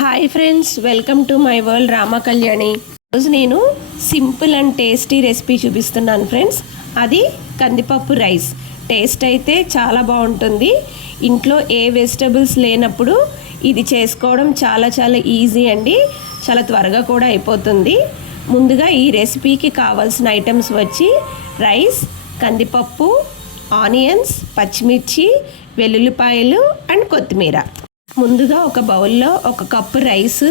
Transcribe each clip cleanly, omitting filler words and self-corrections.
Hi friends, welcome to my world Rama Kalyani. ఈరోజు నేను simple and tasty recipe చూపిస్తున్నాను friends. అది కందిపప్పు రైస్. టేస్ట్ అయితే చాలా బాగుంటుంది. ఇంట్లో ఏ వెజిటబుల్స్ లేనప్పుడు ఇది చేసుకోవడం చాలా చాలా ఈజీ అండి. చాలా త్వరగా కూడా అయిపోతుంది. ముందుగా ఈ రెసిపీకి కావాల్సిన ఐటమ్స్ వచ్చి రైస్, కందిపప్పు, ఆనియన్స్, పచ్చిమిర్చి, వెల్లుల్లిపాయలు అండ్ కొత్తిమీర. ముందుగా ఒక బౌల్లో 1 కప్పు రైస్,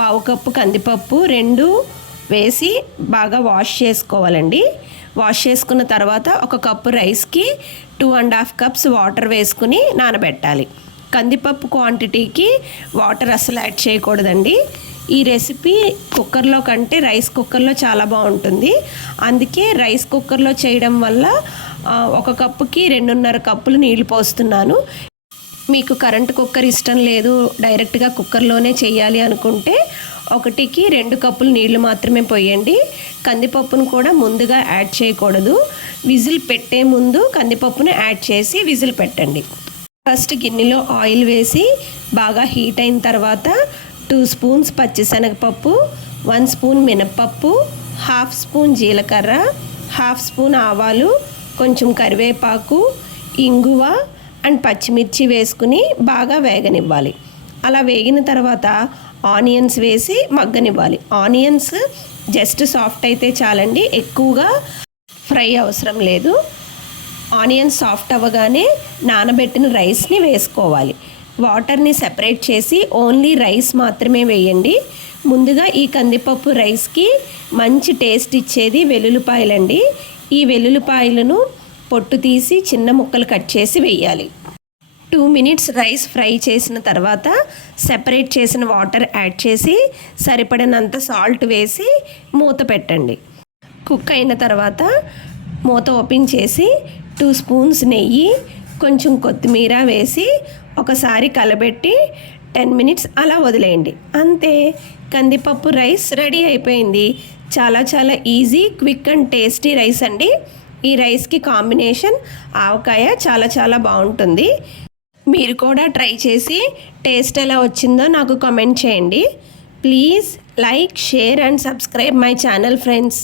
1/2 కప్పు కందిపప్పు రెండు వేసి బాగా వాష్ చేసుకోవాలండి. వాష్ చేసుకున్న తర్వాత 1 కప్పు రైస్కి 2.5 కప్స్ వాటర్ వేసుకుని నానబెట్టాలి. కందిపప్పు క్వాంటిటీకి వాటర్ అసలు యాడ్ చేయకూడదండి. ఈ రెసిపీ కుక్కర్లో కంటే రైస్ కుక్కర్లో చాలా బాగుంటుంది. అందుకే రైస్ కుక్కర్లో చేయడం వల్ల 1 కప్పుకి 2.5 కప్పులు నీళ్ళు పోస్తున్నాను. మీకు కరెంట్ కుక్కర్ ఇష్టం లేదు, డైరెక్ట్గా కుక్కర్లోనే చేయాలి అనుకుంటే 1కి 2 కప్పులు నీళ్లు మాత్రమే పోయండి. కందిపప్పును కూడా ముందుగా యాడ్ చేయకూడదు. విజిల్ పెట్టే ముందు కందిపప్పును యాడ్ చేసి విజిల్ పెట్టండి. ఫస్ట్ గిన్నెలో ఆయిల్ వేసి బాగా హీట్ అయిన తర్వాత 2 స్పూన్స్ పచ్చిశనగపప్పు, 1 స్పూన్ మినప్పప్పు, 1/2 స్పూన్ జీలకర్ర, 1/2 స్పూన్ ఆవాలు, కొంచెం కరివేపాకు, ఇంగువ అండ్ పచ్చిమిర్చి వేసుకుని బాగా వేగనివ్వాలి. అలా వేగిన తర్వాత ఆనియన్స్ వేసి మగ్గనివ్వాలి. ఆనియన్స్ జస్ట్ సాఫ్ట్ అయితే చాలండి, ఎక్కువగా ఫ్రై అవసరం లేదు. ఆనియన్స్ సాఫ్ట్ అవ్వగానే నానబెట్టిన రైస్ని వేసుకోవాలి. వాటర్ని సెపరేట్ చేసి ఓన్లీ రైస్ మాత్రమే వేయండి. ముందుగా ఈ కందిపప్పు రైస్కి మంచి టేస్ట్ ఇచ్చేది వెల్లుల్లిపాయలండి. ఈ వెల్లుల్లిపాయలను పొట్టు తీసి చిన్న ముక్కలు కట్ చేసి వేయాలి. 2 మినిట్స్ రైస్ ఫ్రై చేసిన తర్వాత సెపరేట్ చేసిన వాటర్ యాడ్ చేసి సరిపడినంత సాల్ట్ వేసి మూత పెట్టండి. కుక్ అయిన తర్వాత మూత ఓపెన్ చేసి 2 స్పూన్స్ నెయ్యి, కొంచెం కొత్తిమీర వేసి ఒకసారి కలబెట్టి 10 మినిట్స్ అలా వదిలేయండి. అంతే, కందిపప్పు రైస్ రెడీ అయిపోయింది. చాలా చాలా easy, quick and tasty rice అండి. ఈ రైస్కి కాంబినేషన్ ఆవకాయ చాలా చాలా బాగుంటుంది. మీరు కూడా ట్రై చేసి టేస్ట్ ఎలా వచ్చిందో నాకు కామెంట్ చేయండి. Please like, share and subscribe my channel friends.